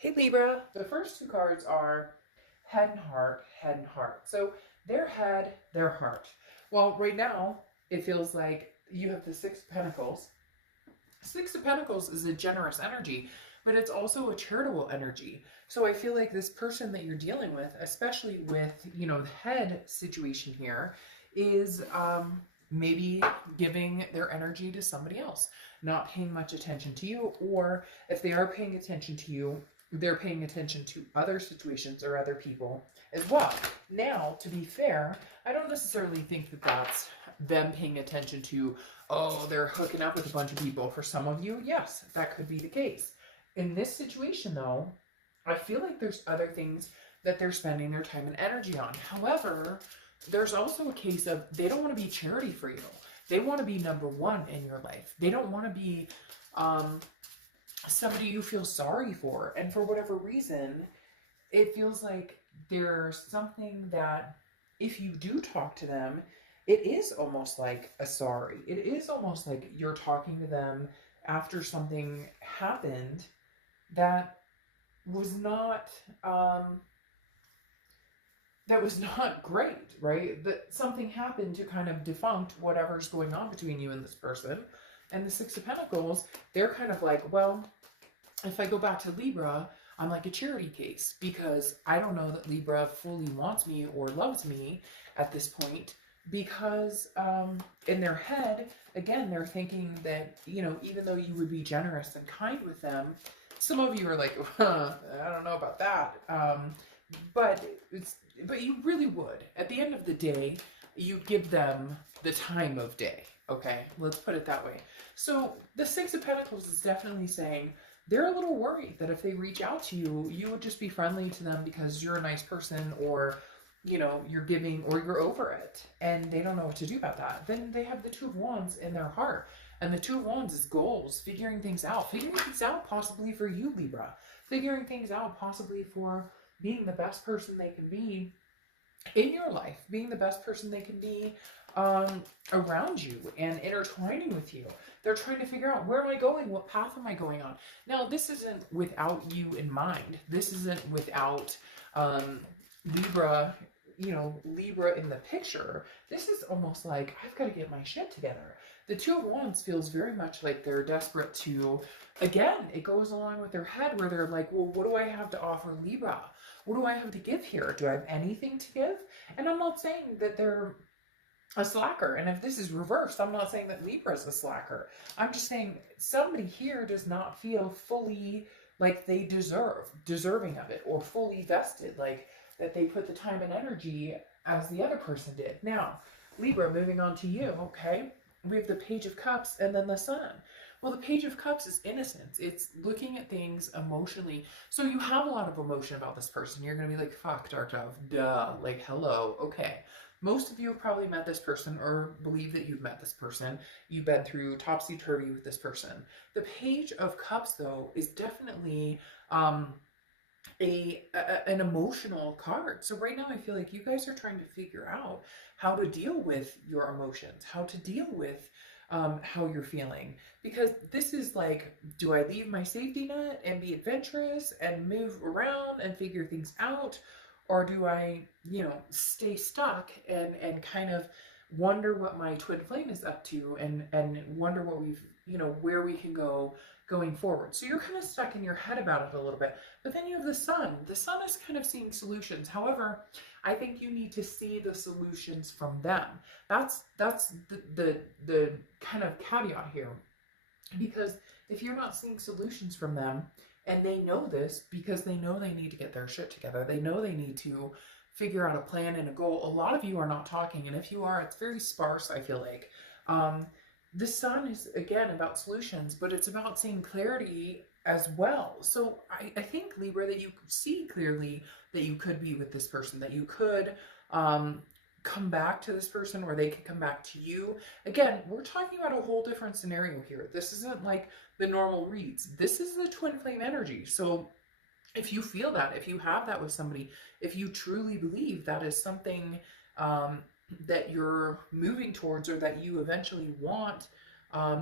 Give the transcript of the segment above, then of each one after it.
Hey Libra, the first two cards are head and heart, head and heart. So their head, their heart. Well, right now, it feels like you have the Six of Pentacles. Six of Pentacles is a generous energy, but it's also a charitable energy. So I feel like this person that you're dealing with, especially with, the head situation here, is maybe giving their energy to somebody else, not paying much attention to you, or if they are paying attention to you, they're paying attention to other situations or other people as well. Now, to be fair, I don't necessarily think that that's them paying attention to, oh, they're hooking up with a bunch of people. For some of you, yes, that could be the case. In this situation, though, I feel like there's other things that they're spending their time and energy on. However, there's also a case of they don't want to be charity for you. They want to be number one in your life. They don't want to be somebody you feel sorry for. And for whatever reason, it feels like there's something that if you do talk to them, it is almost like a sorry. It is almost like you're talking to them after something happened that was not great, right? That something happened to kind of defunct whatever's going on between you and this person. And the Six of Pentacles, they're kind of like, well, if I go back to Libra, I'm like a charity case because I don't know that Libra fully wants me or loves me at this point because in their head, again, they're thinking that, even though you would be generous and kind with them, some of you are like, I don't know about that. But you really would. At the end of the day, you give them the time of day. Okay, let's put it that way. So the Six of Pentacles is definitely saying they're a little worried that if they reach out to you, you would just be friendly to them because you're a nice person, or you're giving, or you're over it, and they don't know what to do about that. Then they have the Two of Wands in their heart, and the Two of Wands is goals, figuring things out possibly for you, Libra, figuring things out possibly for being the best person they can be in your life, being the best person they can be around you and intertwining with you. They're trying to figure out, where am I going? What path am I going on? Now, this isn't without you in mind. This isn't without Libra, Libra in the picture. This is almost like, I've got to get my shit together. The Two of Wands feels very much like they're desperate to, again, it goes along with their head where they're like, well, what do I have to offer Libra? What do I have to give here? Do I have anything to give? And I'm not saying that they're a slacker. And if this is reversed, I'm not saying that Libra is a slacker. I'm just saying somebody here does not feel fully like they deserving of it, or fully vested, like that they put the time and energy as the other person did. Now, Libra, moving on to you, okay? We have the Page of Cups and then the Sun. Well, the Page of Cups is innocence. It's looking at things emotionally. So you have a lot of emotion about this person. You're going to be like, fuck, Dark Dove, duh, like, hello, okay. Most of you have probably met this person or believe that you've met this person. You've been through topsy-turvy with this person. The Page of Cups, though, is definitely an emotional card. So right now I feel like you guys are trying to figure out how to deal with your emotions, how to deal with how you're feeling. Because this is like, do I leave my safety net and be adventurous and move around and figure things out? Or do I, stay stuck and kind of wonder what my twin flame is up to and wonder what we've, where we can go going forward. So you're kind of stuck in your head about it a little bit. But then you have the Sun. The Sun is kind of seeing solutions. However, I think you need to see the solutions from them. That's the kind of caveat here. Because if you're not seeing solutions from them, and they know this because they know they need to get their shit together, they know they need to figure out a plan and a goal. A lot of you are not talking, and if you are, it's very sparse, I feel like. The Sun is, again, about solutions, but it's about seeing clarity as well. So I think, Libra, that you see clearly that you could be with this person, that you could come back to this person, or they could come back to you. Again, we're talking about a whole different scenario here. This isn't like the normal reads. This is the twin flame energy. So if you feel that, if you have that with somebody, if you truly believe that is something that you're moving towards, or that you eventually want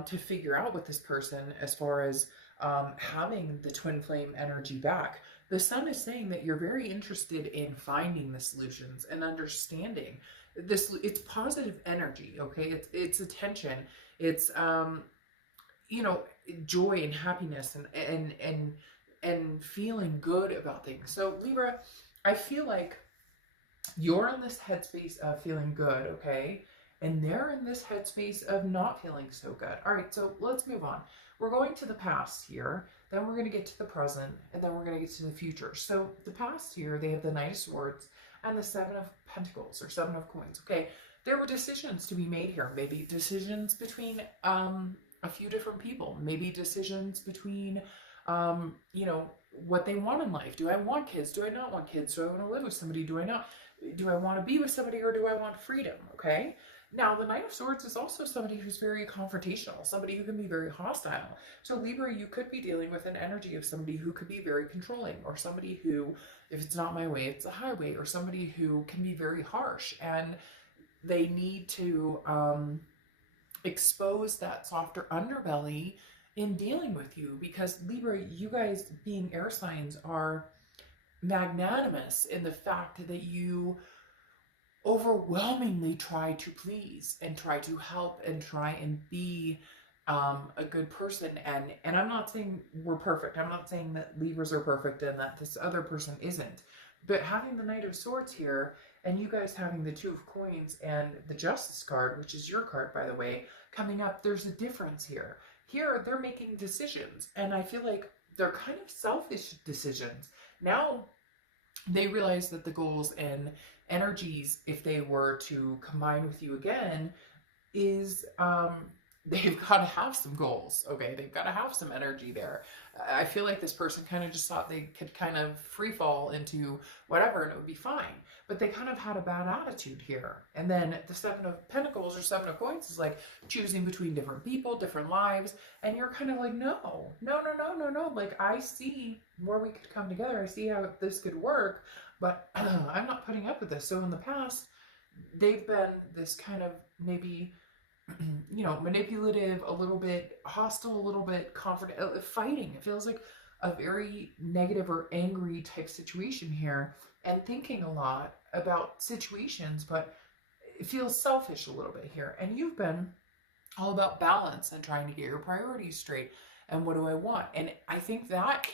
to figure out with this person, as far as having the twin flame energy back. The sun is saying that you're very interested in finding the solutions and understanding this. It's positive energy, okay? It's attention. It's you know, joy and happiness and feeling good about things. So Libra, I feel like you're in this headspace of feeling good, okay? And they're in this headspace of not feeling so good. All right, so let's move on. We're going to the past here, then we're going to get to the present, and then we're going to get to the future. So the past here, they have the Knight of Swords and the Seven of Pentacles, or Seven of Coins, okay? There were decisions to be made here. Maybe decisions between a few different people. Maybe decisions between, you know, what they want in life. Do I want kids? Do I not want kids? Do I want to live with somebody? Do I not? Do I want to be with somebody, or do I want freedom? Okay. Now, the Knight of Swords is also somebody who's very confrontational, somebody who can be very hostile. So Libra, you could be dealing with an energy of somebody who could be very controlling, or somebody who, if it's not my way, it's a highway, or somebody who can be very harsh, and they need to expose that softer underbelly in dealing with you, because Libra, you guys being air signs are magnanimous in the fact that you overwhelmingly try to please and try to help and try and be a good person. And I'm not saying we're perfect. I'm not saying that Libras are perfect and that this other person isn't. But having the Knight of Swords here, and you guys having the Two of Coins and the Justice card, which is your card, by the way, coming up, there's a difference here. Here, they're making decisions, and I feel like they're kind of selfish decisions. Now, they realize that the goals and energies, if they were to combine with you again, is they've got to have some goals, okay? They've got to have some energy there. I feel like this person kind of just thought they could kind of free fall into whatever and it would be fine. But they kind of had a bad attitude here. And then the Seven of Pentacles or Seven of Coins is like choosing between different people, different lives. And you're kind of like, no. Like, I see where we could come together. I see how this could work, but I'm not putting up with this. So in the past, they've been this kind of maybe, you know, manipulative, a little bit hostile, a little bit confident, fighting. It feels like a very negative or angry type situation here, and thinking a lot about situations, but it feels selfish a little bit here. And you've been all about balance and trying to get your priorities straight. And what do I want? And I think that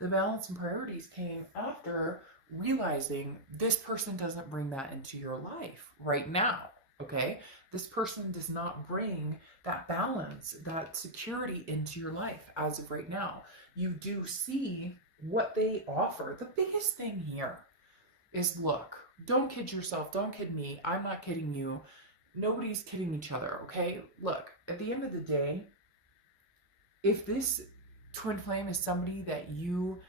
the balance and priorities came after realizing this person doesn't bring that into your life right now. Okay, this person does not bring that balance, that security into your life as of right now. You do see what they offer. The biggest thing here is, look, don't kid yourself. Don't kid me. I'm not kidding you. Nobody's kidding each other, okay? Look, at the end of the day, if this twin flame is somebody that you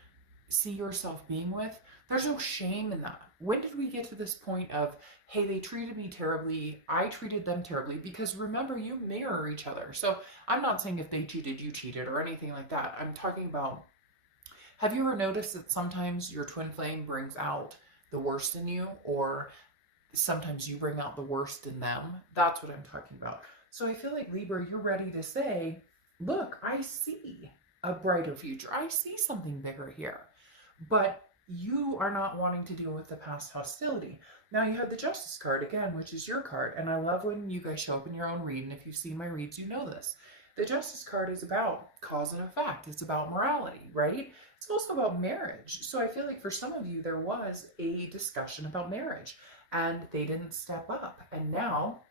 see yourself being with, there's no shame in that. When did we get to this point of, hey, they treated me terribly, I treated them terribly? Because remember, you mirror each other. So I'm not saying if they cheated, you cheated, or anything like that. I'm talking about, have you ever noticed that sometimes your twin flame brings out the worst in you, or sometimes you bring out the worst in them? That's what I'm talking about. So I feel like, Libra, you're ready to say, look, I see a brighter future. I see something bigger here. But you are not wanting to deal with the past hostility. Now you have the Justice card again, which is your card. And I love when you guys show up in your own read. And if you've seen my reads, you know this. The Justice card is about cause and effect. It's about morality, right? It's also about marriage. So I feel like for some of you, there was a discussion about marriage and they didn't step up. And now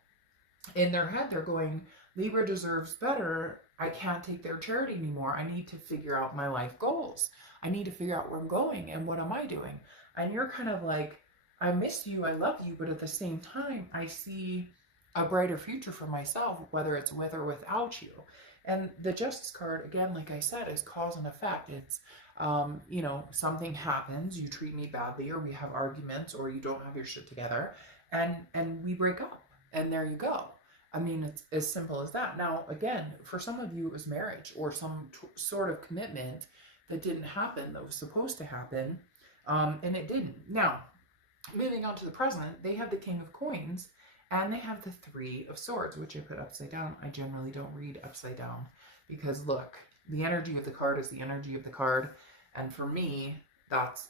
in their head, they're going, Libra deserves better. I can't take their charity anymore. I need to figure out my life goals. I need to figure out where I'm going and what am I doing? And you're kind of like, I miss you, I love you, but at the same time, I see a brighter future for myself, whether it's with or without you. And the Justice card, again, like I said, is cause and effect. It's, you know, something happens, you treat me badly, or we have arguments, or you don't have your shit together, and we break up, and there you go. I mean, it's as simple as that. Now, again, for some of you, it was marriage or some sort of commitment that didn't happen, that was supposed to happen, and it didn't. Now, moving on to the present, they have the King of Coins, and they have the Three of Swords, which I put upside down. I generally don't read upside down because, look, The energy of the card is the energy of the card. And for me, that's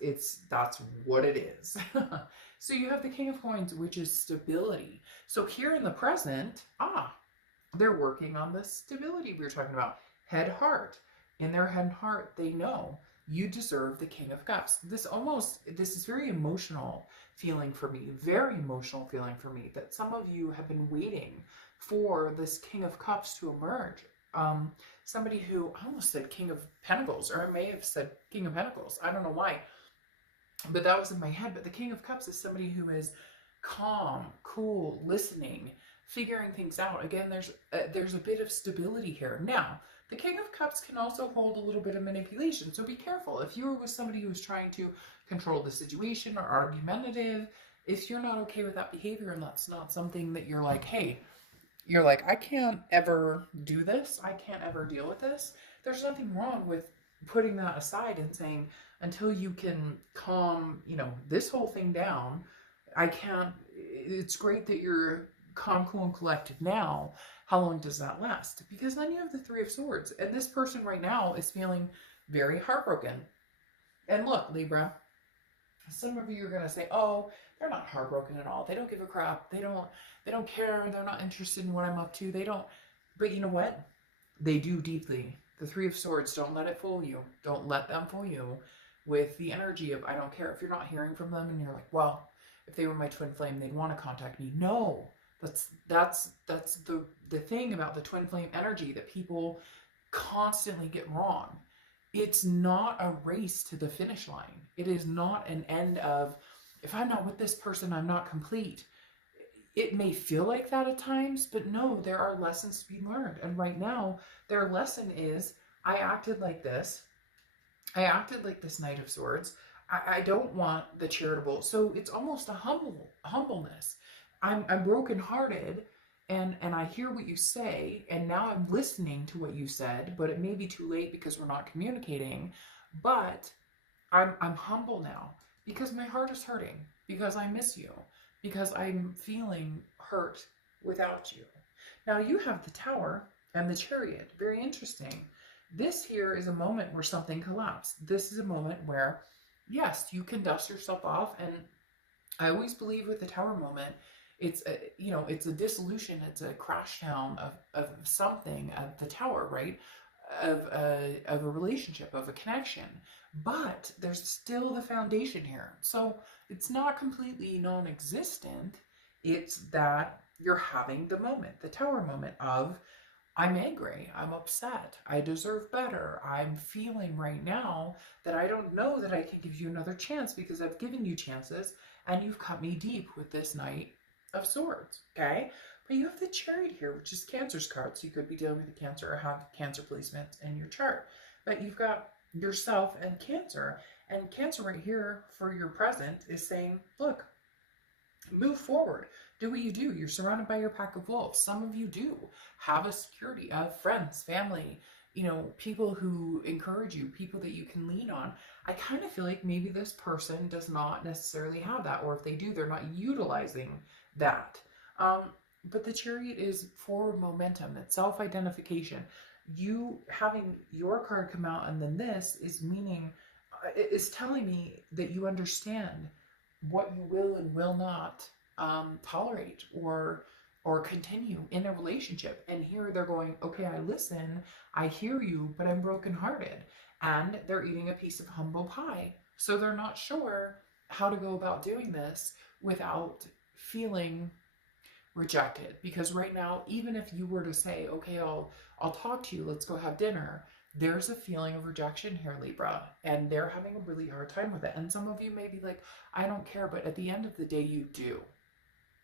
what it is. So you have the King of Coins, which is stability. So here in the present, they're working on the stability we were talking about. Head, heart. In their head and heart, they know you deserve the King of Cups. This is very emotional feeling for me, very emotional feeling for me, that some of you have been waiting for this King of Cups to emerge. Somebody who, I almost said King of Pentacles, or I may have said King of Pentacles. I don't know why, but that was in my head. But the King of Cups is somebody who is calm, cool, listening, figuring things out. Again, there's a bit of stability here. Now, the King of Cups can also hold a little bit of manipulation, so be careful. If you're with somebody who's trying to control the situation or argumentative, if you're not okay with that behavior and that's not something that you're like, hey, you're like, I can't ever do this, I can't ever deal with this, there's nothing wrong with putting that aside and saying, until you can calm, this whole thing down, it's great that you're calm, cool, and collected now. How long does that last? Because then you have the Three of Swords, and this person right now is feeling very heartbroken. And look, Libra, some of you are going to say, oh, they're not heartbroken at all. They don't give a crap. They don't care. They're not interested in what I'm up to. They don't. But you know what? They do deeply. The Three of Swords, don't let it fool you. Don't let them fool you with the energy of, I don't care. If you're not hearing from them and you're like, well, if they were my twin flame, they'd want to contact me. No. That's the thing about the twin flame energy that people constantly get wrong. It's not a race to the finish line. It is not an end of, if I'm not with this person, I'm not complete. It may feel like that at times, but no, there are lessons to be learned. And right now, their lesson is, I acted like this. I acted like this Knight of Swords. I don't want the charitable. So it's almost a humbleness. I'm brokenhearted, and I hear what you say, and now I'm listening to what you said, but it may be too late because we're not communicating. But I'm humble now because my heart is hurting, because I miss you, because I'm feeling hurt without you. Now you have the Tower and the Chariot. Very interesting. This here is a moment where something collapsed. This is a moment where, yes, you can dust yourself off, and I always believe with the Tower moment, it's a dissolution, it's a crash down of something, of the Tower, right? Of a relationship, of a connection. But there's still the foundation here. So it's not completely non-existent. It's that you're having the moment, the Tower moment of, I'm angry, I'm upset, I deserve better, I'm feeling right now that I don't know that I can give you another chance because I've given you chances and you've cut me deep with this Knight of Swords, okay? But you have the Chariot here, which is Cancer's card, so you could be dealing with a Cancer or have Cancer placement in your chart. But you've got yourself and Cancer right here for your present is saying, look, move forward. Do what you do. You're surrounded by your pack of wolves. Some of you do have a security of friends, family, people who encourage you, people that you can lean on. I kind of feel like maybe this person does not necessarily have that, or if they do, they're not utilizing that. But the Chariot is forward momentum. It's self-identification. You having your card come out and then this is meaning, is telling me that you understand what you will and will not tolerate or continue in a relationship. And here they're going, okay, I listen, I hear you, but I'm brokenhearted. And they're eating a piece of humble pie. So they're not sure how to go about doing this without feeling rejected. Because right now, even if you were to say, okay, I'll talk to you, let's go have dinner, there's a feeling of rejection here, Libra, and they're having a really hard time with it. And some of you may be like, I don't care, but at the end of the day, you do.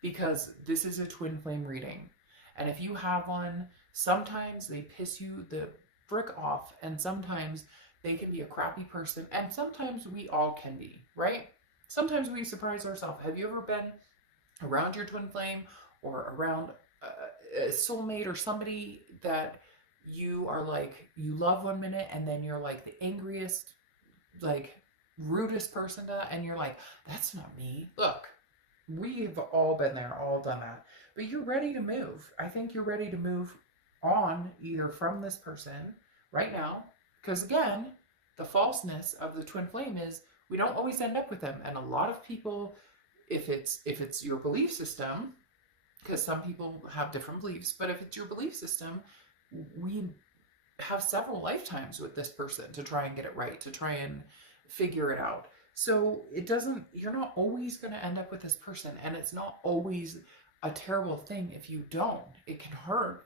Because this is a twin flame reading. And if you have one, sometimes they piss you the frick off, and sometimes they can be a crappy person, and sometimes we all can be, right? Sometimes we surprise ourselves. Have you ever been around your twin flame or around a soulmate or somebody that you are like, you love one minute and then you're like the angriest, like rudest person and you're like, that's not me. Look, we've all been there, all done that. But you're ready to move. I think you're ready to move on either from this person right now. Because again, the falseness of the twin flame is we don't always end up with them. And a lot of people, if it's your belief system, because some people have different beliefs, but if it's your belief system, we have several lifetimes with this person to try and get it right, to try and figure it out. So it doesn't, you're not always going to end up with this person, and it's not always a terrible thing if you don't. It can hurt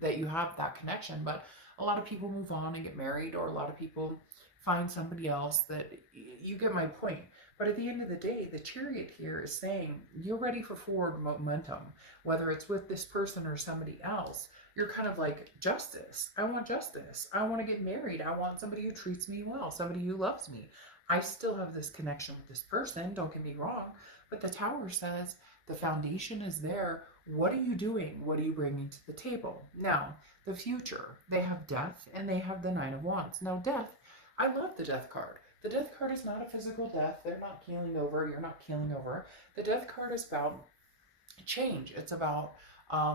that you have that connection, but a lot of people move on and get married, or a lot of people find somebody else. That you get my point. But at the end of the day, the Chariot here is saying you're ready for forward momentum, whether it's with this person or somebody else. You're kind of like, justice. I want justice. I want to get married. I want somebody who treats me well, somebody who loves me. I still have this connection with this person, don't get me wrong, but the Tower says the foundation is there. What are you doing? What are you bringing to the table? Now, the future, they have death and they have the Nine of Wands. Now, death, I love the death card. The death card is not a physical death. They're not keeling over. You're not keeling over. The death card is about change. It's about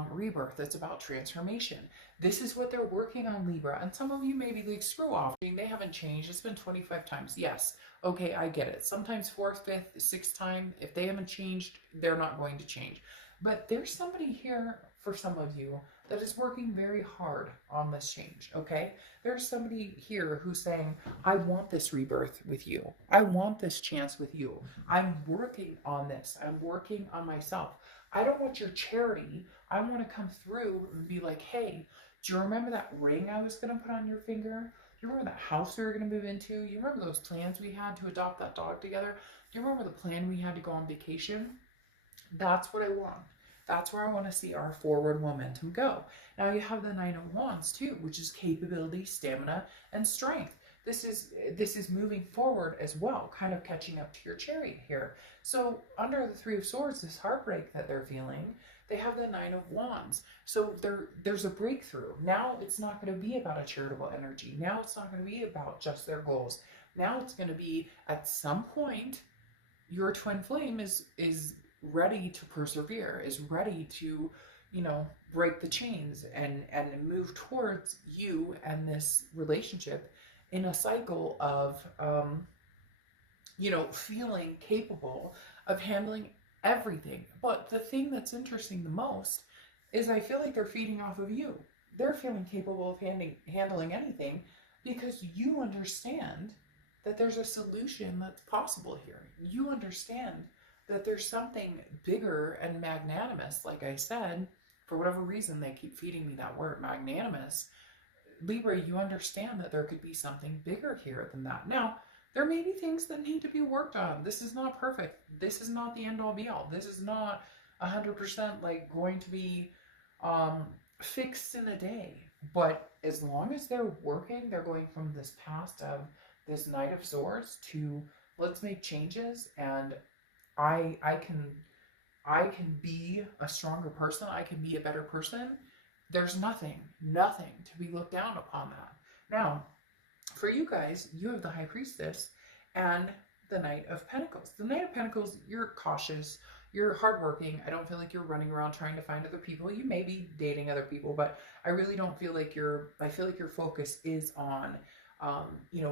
rebirth. It's about transformation. This is what they're working on, Libra. And some of you may be like, screw off. They haven't changed. It's been 25 times. Yes. Okay, I get it. Sometimes fourth, fifth, sixth time, if they haven't changed, they're not going to change. But there's somebody here for some of you that is working very hard on this change, okay? There's somebody here who's saying, I want this rebirth with you. I want this chance with you. I'm working on this. I'm working on myself. I don't want your charity. I want to come through and be like, hey, do you remember that ring I was going to put on your finger? Do you remember that house we were going to move into? You remember those plans we had to adopt that dog together? Do you remember the plan we had to go on vacation? That's what I want. That's where I want to see our forward momentum go. Now you have the Nine of Wands too, which is capability, stamina, and strength. This is moving forward as well, kind of catching up to your Chariot here. So under the Three of Swords, this heartbreak that they're feeling, they have the Nine of Wands. So there's a breakthrough. Now it's not going to be about a charitable energy. Now it's not going to be about just their goals. Now it's going to be, at some point, your twin flame is ready to persevere, is ready to, break the chains and move towards you and this relationship in a cycle of, feeling capable of handling everything. But the thing that's interesting the most is I feel like they're feeding off of you. They're feeling capable of handling anything because you understand that there's a solution that's possible here. You understand that there's something bigger and magnanimous. Like I said, for whatever reason, they keep feeding me that word, magnanimous. Libra, you understand that there could be something bigger here than that. Now, there may be things that need to be worked on. This is not perfect. This is not the end all be all. This is not 100% like going to be fixed in a day. But as long as they're working, they're going from this past of this Knight of Swords to let's make changes, and I can be a stronger person. I can be a better person. There's nothing to be looked down upon that. Now, for you guys, you have the High Priestess and the Knight of Pentacles. The Knight of Pentacles, you're cautious, you're hardworking. I don't feel like you're running around trying to find other people. You may be dating other people, but I really don't feel like I feel like your focus is on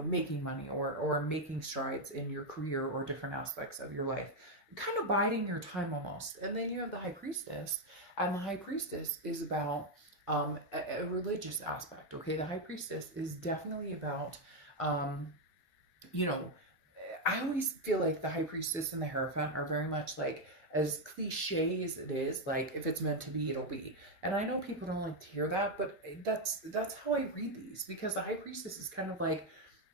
making money or making strides in your career or different aspects of your life. Kind of biding your time almost. And then you have the High Priestess, and the High Priestess is about a religious aspect, okay? The High Priestess is definitely about, I always feel like the High Priestess and the Hierophant are very much like, as cliche as it is, like if it's meant to be, it'll be. And I know people don't like to hear that, but that's how I read these, because the High Priestess is kind of like,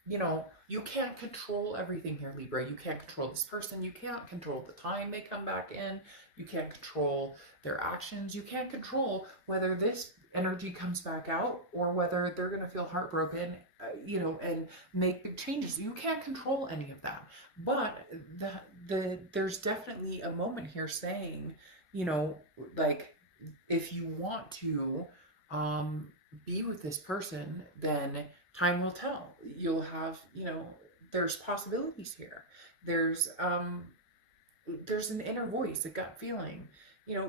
you can't control everything here, Libra. You can't control this person. You can't control the time they come back in. You can't control their actions. You can't control whether this energy comes back out or whether they're going to feel heartbroken, and make big changes. You can't control any of that. But there's definitely a moment here saying, like, if you want to be with this person, then time will tell. You'll have, there's possibilities here. There's an inner voice, a gut feeling,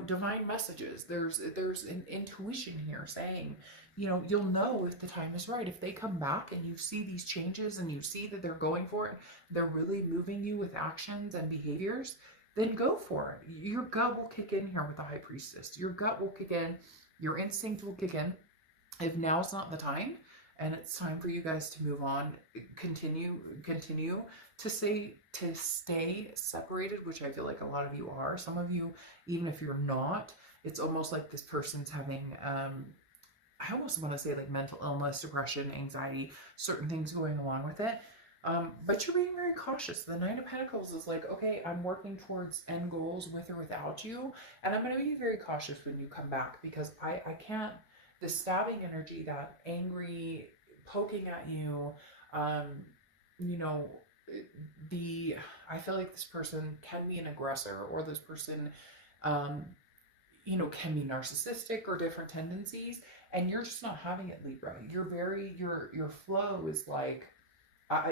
divine messages. There's an intuition here saying, you know, you'll know if the time is right. If they come back and you see these changes and you see that they're going for it, they're really moving you with actions and behaviors, then go for it. Your gut will kick in here with the High Priestess. Your gut will kick in. Your instinct will kick in. If now's not the time and it's time for you guys to move on, continue to stay separated, which I feel like a lot of you are. Some of you, even if you're not, it's almost like this person's having I almost want to say like mental illness, depression, anxiety, certain things going along with it. But you're being very cautious. The Nine of Pentacles is like, okay, I'm working towards end goals with or without you. And I'm going to be very cautious when you come back, because I can't, the stabbing energy, that angry poking at you, you know, I feel like this person can be an aggressor, or this person, you know, can be narcissistic or different tendencies. And you're just not having it, Libra. You're very, your flow is like,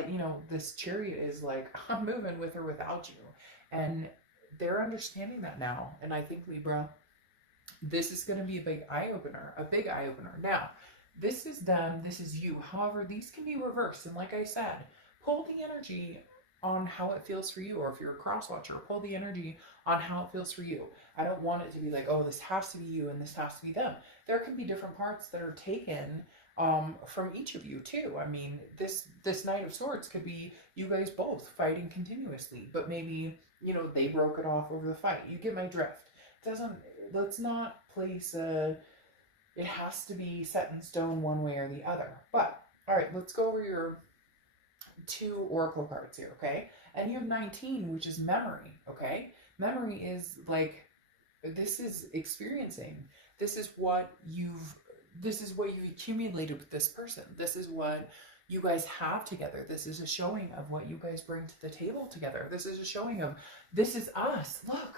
you know, this Chariot is like, I'm moving with or without you. And they're understanding that now. And I think, Libra, this is going to be a big eye-opener, Now, this is them, this is you. However, these can be reversed. And like I said, pull the energy on how it feels for you. Or if you're a cross-watcher, pull the energy on how it feels for you. I don't want it to be like, oh, this has to be you and this has to be them. There can be different parts that are taken from each of you too. I mean, this Knight of Swords could be you guys both fighting continuously, but maybe, you know, they broke it off over the fight. You get my drift. Let's not place it has to be set in stone one way or the other. But all right, let's go over your 2 oracle cards here, okay? And you have 19, which is memory, okay? Memory is like, this is experiencing. This is what you've accumulated with this person. This is what you guys have together. This is a showing of what you guys bring to the table together. This is a showing of, this is us. Look,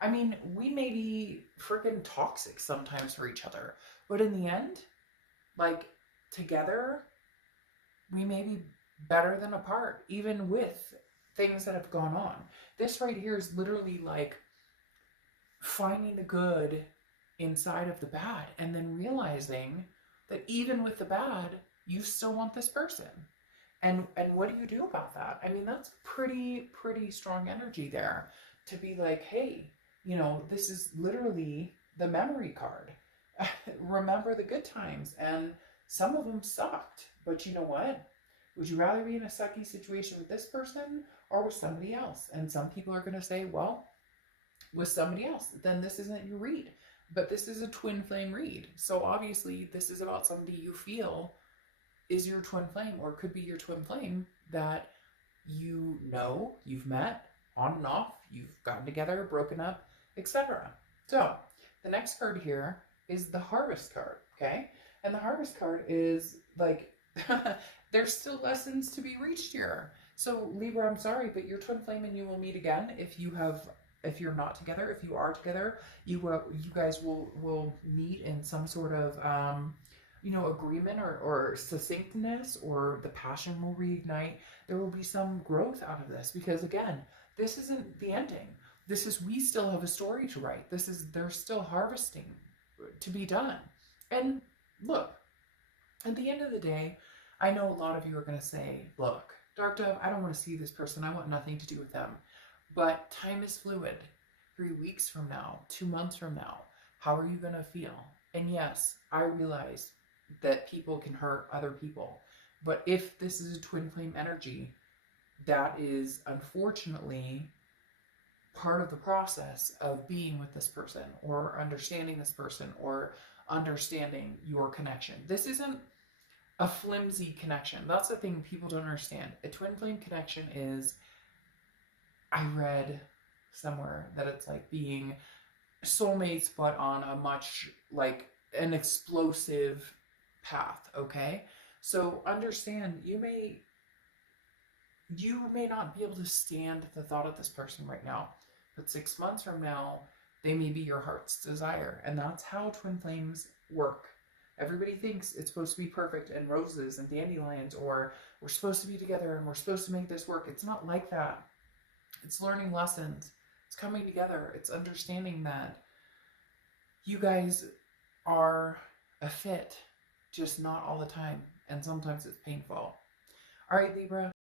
I mean, we may be freaking toxic sometimes for each other, but in the end, like, together, we may be better than apart, even with things that have gone on. This right here is literally like finding the good inside of the bad, and then realizing that even with the bad, you still want this person. And what do you do about that? I mean, that's pretty strong energy there, to be like, hey, you know, this is literally the memory card. Remember the good times, and some of them sucked, but you know what? Would you rather be in a sucky situation with this person or with somebody else? And some people are going to say, well, with somebody else, then this isn't your read. But this is a twin flame read. So obviously this is about somebody you feel is your twin flame, or could be your twin flame, that you know, you've met on and off, you've gotten together, broken up, etc. So the next card here is the Harvest card, okay? And the Harvest card is like, there's still lessons to be reached here. So Libra, I'm sorry, but your twin flame and you will meet again if you're not together. If you are together, you guys will meet in some sort of you know, agreement or succinctness, or the passion will reignite. There will be some growth out of this, because again, this isn't the ending. This is, we still have a story to write. There's still harvesting to be done. And look, at the end of the day, I know a lot of you are going to say, look, Dark Dove, I don't want to see this person. I want nothing to do with them. But time is fluid. 3 weeks from now, 2 months from now, how are you going to feel? And yes, I realize that people can hurt other people. But if this is a twin flame energy, that is unfortunately part of the process of being with this person, or understanding this person, or understanding your connection. This isn't a flimsy connection. That's the thing people don't understand. A twin flame connection is, I read somewhere that it's like being soulmates, but on a much, like, an explosive path, okay? So understand, you may not be able to stand the thought of this person right now, but 6 months from now, they may be your heart's desire. And that's how twin flames work. Everybody thinks it's supposed to be perfect and roses and dandelions, or we're supposed to be together and we're supposed to make this work. It's not like that. It's learning lessons. It's coming together. It's understanding that you guys are a fit. just not all the time. And sometimes it's painful. All right, Libra.